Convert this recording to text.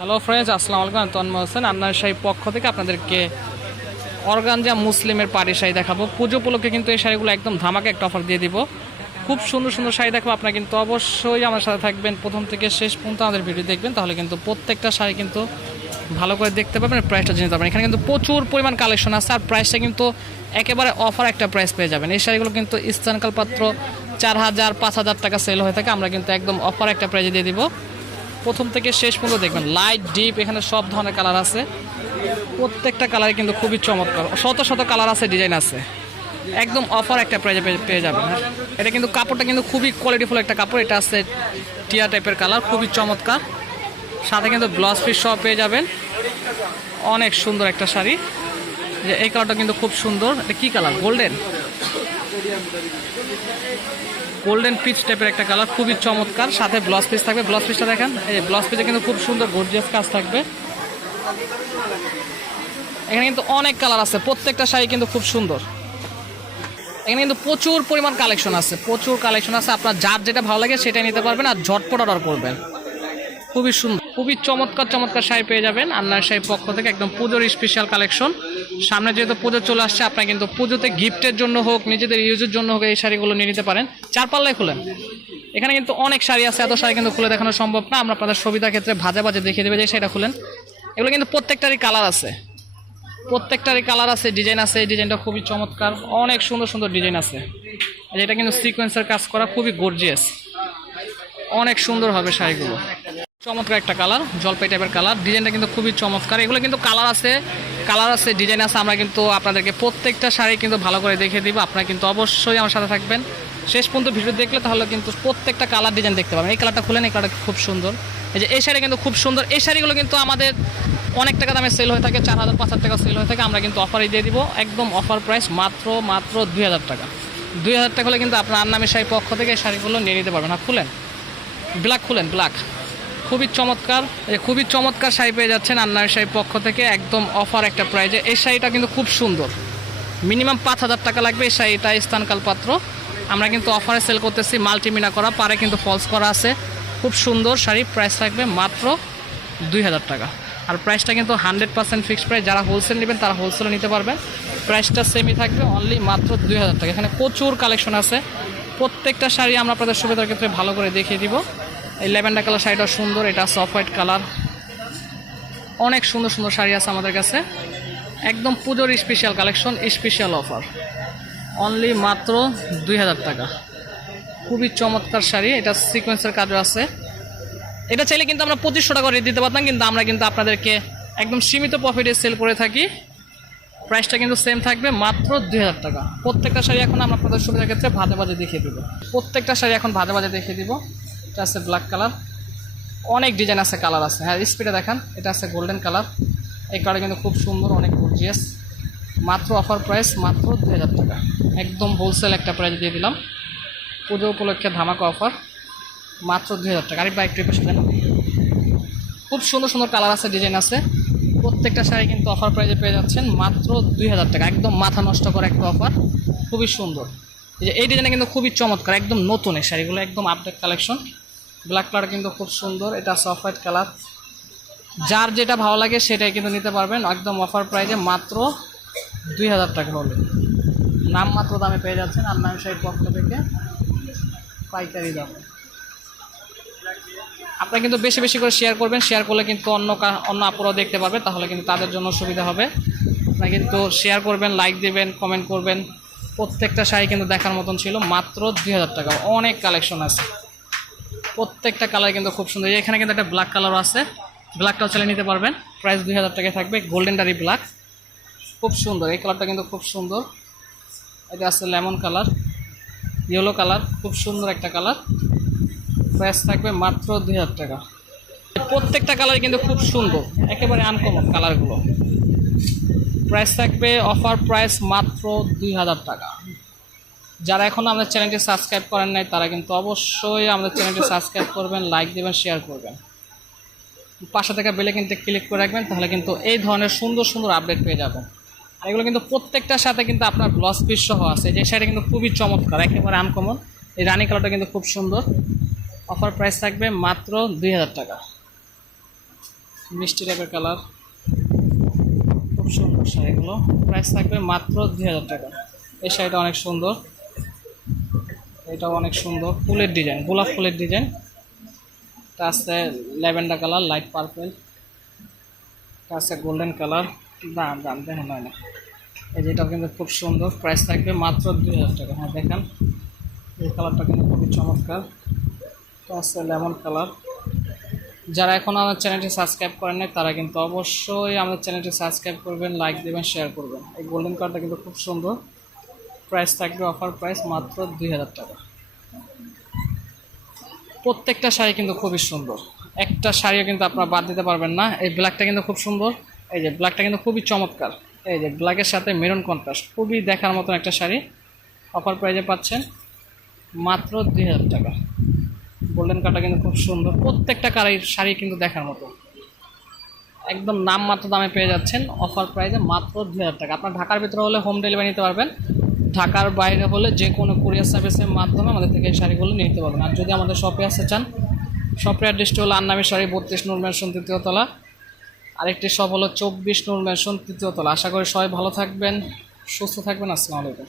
Hello friends আসসালামু আলাইকুম তন্ময় হোসেন। আপনার শাড়ি পক্ষ থেকে আপনাদেরকে অর্গানজা মুসলিমের পাড়ি শাড়ি দেখাবো। পুজো উপলক্ষে কিন্তু এই শাড়িগুলো একদম ধামাকে একটা অফার দিয়ে দিব। খুব সুন্দর সুন্দর শাড়ি দেখাবো। আপনারা কিন্তু অবশ্যই আমার সাথে থাকবেন। প্রথম থেকে শেষ পর্যন্ত আমাদের ভিডিও দেখবেন। তাহলে কিন্তু প্রত্যেকটা শাড়ি কিন্তু ভালো করে দেখতে পাবেন প্রাইসটা জেনে যাবেন। এখানে কিন্তু প্রচুর পরিমাণ কালেকশন আছে আর প্রাইসটা কিন্তু একেবারে অফার একটা প্রাইস পেয়ে যাবেন। এই শাড়িগুলো কিন্তু স্থানকাল পাত্র চার হাজার পাঁচ হাজার টাকা সেল হয়ে থাকে। আমরা কিন্তু একদম অফার একটা প্রাইজে দিয়ে দিব। প্রথম থেকে শেষ পর্যন্ত দেখবেন। লাইট ডিপ এখানে সব ধরনের কালার আছে। প্রত্যেকটা কালারে কিন্তু খুবই চমৎকার। শত শত কালার আছে ডিজাইন আছে। একদম অফার একটা প্রাইজে পেয়ে যাবেন হ্যাঁ। এটা কিন্তু কাপড়টা কিন্তু খুবই কোয়ালিটিফুল একটা কাপড়। এটা আছে টিয়া টাইপের কালার খুবই চমৎকার। সাথে কিন্তু ব্লাউজ পিস সহ পেয়ে যাবেন। অনেক সুন্দর একটা শাড়ি। যে এই কালারটা কিন্তু খুব সুন্দর। এটা কী কালার গোল্ডেন গোল্ডেন পিচ টাইপের একটা কালার খুবই চমৎকার। সাথে ব্লাউজ পিস থাকবে। ব্লাউজ পিসটা দেখেন, এই ব্লাউজ পিসে কিন্তু খুব সুন্দর গর্জিয়াস কাজ থাকবে। এখানে কিন্তু অনেক কালার আছে, প্রত্যেকটা শাড়ি কিন্তু খুব সুন্দর। এখানে কিন্তু প্রচুর পরিমাণ কালেকশন আছে, প্রচুর কালেকশন আছে। আপনার যার যেটা ভালো লাগে সেটাই নিতে পারবেন আর ঝটপট অর্ডার করবেন। খুবই সুন্দর। খুবই চমৎকার চমৎকার শাড়ি পেয়ে যাবেন। আন্নার শাড়ির পক্ষ থেকে একদম পুজোর স্পেশাল কালেকশন সামনে যেহেতু পুজো চলে আসছে, আপনার কিন্তু পুজোতে গিফটের জন্য হোক, নিজেদের ইউজের জন্য হোক এই শাড়িগুলো নিয়ে নিতে পারেন। চার পাল্লায় খুলেন। এখানে কিন্তু অনেক শাড়ি আছে, এত শাড়ি কিন্তু খুলে দেখানো সম্ভব না। আমরা আপনাদের সুবিধা ক্ষেত্রে ভাজে ভাজে দেখিয়ে দেবে যে সেটা খুলেন। এগুলো কিন্তু প্রত্যেকটারই কালার আছে। প্রত্যেকটারই কালার আছে ডিজাইন আছে। এই ডিজাইনটা খুবই চমৎকার। অনেক সুন্দর সুন্দর ডিজাইন আছে। এটা কিন্তু সিকোয়েন্সের কাজ করা খুবই গর্জিয়াস অনেক সুন্দর হবে শাড়িগুলো। চমৎকার একটা কালার জলপাই টাইপের কালার ডিজাইনটা কিন্তু খুবই চমৎকার। এগুলো কিন্তু কালার আছে কালার আছে ডিজাইন আছে। আমরা কিন্তু আপনাদেরকে প্রত্যেকটা শাড়ি কিন্তু ভালো করে দেখে দিব। আপনারা কিন্তু অবশ্যই আমার সাথে থাকবেন। শেষ পর্যন্ত ভিডিও দেখলে তাহলে কিন্তু প্রত্যেকটা কালার ডিজাইন দেখতে পাবেন। এই কালারটা খুলেন এই কালারটা খুব সুন্দর। এই যে এই শাড়ি কিন্তু খুব সুন্দর। এই শাড়িগুলো কিন্তু আমাদের অনেক টাকা দামে সেল হয়ে থাকে, চার হাজার, পাঁচ হাজার টাকা সেল হয়ে থাকে। আমরা কিন্তু অফারে দিয়ে দিব। একদম অফার প্রাইস মাত্র মাত্র দুই হাজার টাকা। দুই হাজার টাকা হলে কিন্তু আপনার আন্নামি শাড়ি পক্ষ থেকে এই শাড়িগুলো নিয়ে নিতে পারবেন। হ্যাঁ খুলেন। ব্ল্যাক খুলেন ব্ল্যাক খুবই চমৎকার খুবই চমৎকার শাড়ি পেয়ে যাচ্ছেন আন্নার শাড়ির পক্ষ থেকে, একদম অফার একটা প্রাইজে এই শাড়িটা কিন্তু খুব সুন্দর। মিনিমাম পাঁচ হাজার টাকা লাগবে এই শাড়িটা, স্থানকাল পাত্র। আমরা কিন্তু অফারে সেল করতেছি মাল্টিমিনা করা, পারে কিন্তু ফলস করা আছে। খুব সুন্দর শাড়ি প্রাইস থাকবে মাত্র দুই হাজার টাকা। আর প্রাইসটা কিন্তু হান্ড্রেড পার্সেন্ট ফিক্সড প্রাইস যারা হোলসেল নেবেন তারা হোলসেলে নিতে পারবেন। প্রাইসটা সেমই থাকবে অনলি মাত্র দুই হাজার টাকা। এখানে প্রচুর কালেকশন আছে। প্রত্যেকটা শাড়ি আমরা আপনাদের সুবিধার ক্ষেত্রে ভালো করে দেখিয়ে দিব। এই ল্যাভেন্ডার কালার শাড়িটা সুন্দর, এটা সফট হোয়াইট কালার। অনেক সুন্দর সুন্দর শাড়ি আছে আমাদের কাছে। একদম পুজোর special collection special offer only মাত্র দুই হাজার টাকা। খুবই চমৎকার শাড়ি, এটা সিকোয়েন্সের কাজও আছে। এটা চাইলে কিন্তু আমরা পঁচিশশো টাকা রেট দিতে পারতাম, কিন্তু আমরা কিন্তু আপনাদেরকে একদম সীমিত প্রফিটে সেল করে থাকি। প্রাইসটা কিন্তু সেম থাকবে, মাত্র দুই হাজার টাকা। প্রত্যেকটা শাড়ি এখন আমরা আপনাদের সুবিধার ক্ষেত্রে ভাজে ভাজে দেখিয়ে দেবো। প্রত্যেকটা শাড়ি এখন ভাজে ভাজে দেখিয়ে দিব। এটা আছে ব্ল্যাক কালার অনেক ডিজাইন আছে কালার আছে। হ্যাঁ স্পিডে দেখান। এটা আছে গোল্ডেন কালার এই কালার কিন্তু খুব সুন্দর, অনেক গর্জিয়াস মাত্র অফার প্রাইস মাত্র দু হাজার টাকা। একদম হোলসেল একটা প্রাইস দিয়ে দিলাম। পুজো উপলক্ষে ধামাকা অফার মাত্র দু হাজার টাকা। আরেকবার পেশে দেন খুব সুন্দর সুন্দর কালার আছে ডিজাইন আছে। প্রত্যেকটা শাড়ি কিন্তু অফার প্রাইজে পেয়ে যাচ্ছেন মাত্র দুই হাজার টাকা। একদম মাথা নষ্ট করা একটা অফার খুবই সুন্দর। এই যে, এই ডিজাইনটা কিন্তু খুবই চমৎকার, একদম নতুন এই শাড়িগুলো, একদম আপডেট কালেকশন ব্ল্যাক কালার কিন্তু খুব সুন্দর, এটা সফট হোয়াইট কালার যার যেটা ভালো লাগে সেটাই কিন্তু নিতে পারবেন। একদম অফার প্রাইজে মাত্র দুই হাজার টাকা হলে। নাম মাত্র দামে পেয়ে যাচ্ছেন আন্নাম শাড়ির পক্ষ থেকে পাইকারি দাম। আপনারা কিন্তু বেশি বেশি করে শেয়ার করবেন শেয়ার করলে কিন্তু অন্য অন্য আপুরাও দেখতে পারবে, তাহলে কিন্তু তাদের জন্য সুবিধা হবে। আপনারা কিন্তু শেয়ার করবেন লাইক দেবেন কমেন্ট করবেন। প্রত্যেকটা শাড়ি কিন্তু দেখার মতন ছিল, মাত্র দুই হাজার টাকা। অনেক কালেকশন আছে। প্রত্যেকটা কালার কিন্তু খুব সুন্দর। এখানে কিন্তু একটা ব্ল্যাক কালারও আছে। ব্ল্যাকটাও চালিয়ে নিতে পারবেন। প্রাইস দুই হাজার টাকায় থাকবে। গোল্ডেন ডারি ব্ল্যাক খুব সুন্দর। এই কালারটা কিন্তু খুব সুন্দর। এটা আছে লেমন কালার ইয়েলো কালার খুব সুন্দর একটা কালার প্রাইস থাকবে মাত্র দুই হাজার টাকা। প্রত্যেকটা কালার কিন্তু খুব সুন্দর। একেবারে আনকমন কালারগুলো প্রাইস থাকবে অফার প্রাইস মাত্র দুই হাজার টাকা। যারা এখন আমাদের চ্যানেলটি সাবস্ক্রাইব করেন নাই, তারা কিন্তু অবশ্যই আমাদের চ্যানেলটি সাবস্ক্রাইব করবেন, লাইক দেবেন, শেয়ার করবেন। পাশে থাকা বেলে কিন্তু ক্লিক করে রাখবেন, তাহলে কিন্তু এই ধরনের সুন্দর সুন্দর আপডেট পেয়ে যাবেন। আর এগুলো কিন্তু প্রত্যেকটার সাথে কিন্তু আপনার ব্লাউজ পিস সহ আছে যে শাড়িটা কিন্তু খুবই চমৎকার, একেবারে আনকমন এই রানী কালারটা কিন্তু খুব সুন্দর। অফার প্রাইস থাকবে মাত্র দুই হাজার টাকা। মিষ্টি টাইপের কালার। খুব সুন্দর শাড়িগুলো। প্রাইস থাকবে মাত্র দুই হাজার টাকা। এই শাড়িটা অনেক সুন্দর। এটাও অনেক সুন্দর। ফুলের ডিজাইন, গোলাপ ফুলের ডিজাইন। এটা আছে ল্যাভেন্ডার কালার, লাইট পার্পেল। এটা আছে গোল্ডেন কালার। দাম দাম দেখেন, না এই যেটাও কিন্তু খুব সুন্দর। প্রাইস থাকবে মাত্র দুই হাজার টাকা। হ্যাঁ দেখেন। এই কালারটা কিন্তু খুবই চমৎকার। এটা আছে লেমন কালার। যারা এখন আমার চ্যানেলটি সাবস্ক্রাইব করেন নাই, তারা কিন্তু অবশ্যই আমাদের চ্যানেলটি সাবস্ক্রাইব করবেন, লাইক দেবেন, শেয়ার করবেন। এই গোল্ডেন কালারটা কিন্তু খুব সুন্দর। প্রাইস থাকবে অফার প্রাইস মাত্র দুই হাজার টাকা। প্রত্যেকটা শাড়ি কিন্তু খুবই সুন্দর। একটা শাড়িও কিন্তু আপনারা বাদ দিতে পারবেন না। এই ব্ল্যাকটা কিন্তু খুব সুন্দর। এই যে ব্ল্যাকটা কিন্তু খুবই চমৎকার। এই যে ব্ল্যাকের সাথে মেরুন কন্ট্রাস্ট খুবই দেখার মতন একটা শাড়ি। অফার প্রাইজে পাচ্ছেন মাত্র দুই হাজার টাকা। গোল্ডেন কাটা কিন্তু খুব সুন্দর। প্রত্যেকটা কালার শাড়ি কিন্তু দেখার মতো। একদম নাম মাত্র দামে পেয়ে যাচ্ছেন। অফার প্রাইজে মাত্র দুই হাজার টাকা। আপনার ঢাকার ভিতরে হলে হোম ডেলিভারি নিতে পারবেন। ঢাকার বাইরে হলে যে কোনো কুরিয়ার সার্ভিসের মাধ্যমে আমাদের থেকে এই শাড়িগুলো নিতে পারবেন। আর যদি আমাদের শপে আসতে চান শপের অ্যাড্রেসটি হলো আন্নামি শাড়ি, বত্রিশ নূর ম্যানশন তৃতীয়তলা আরেকটি শপ হলো চব্বিশ নূর ম্যানশন তৃতীয়তলা আশা করি সবাই ভালো থাকবেন, সুস্থ থাকবেন। আসসালামু আলাইকুম।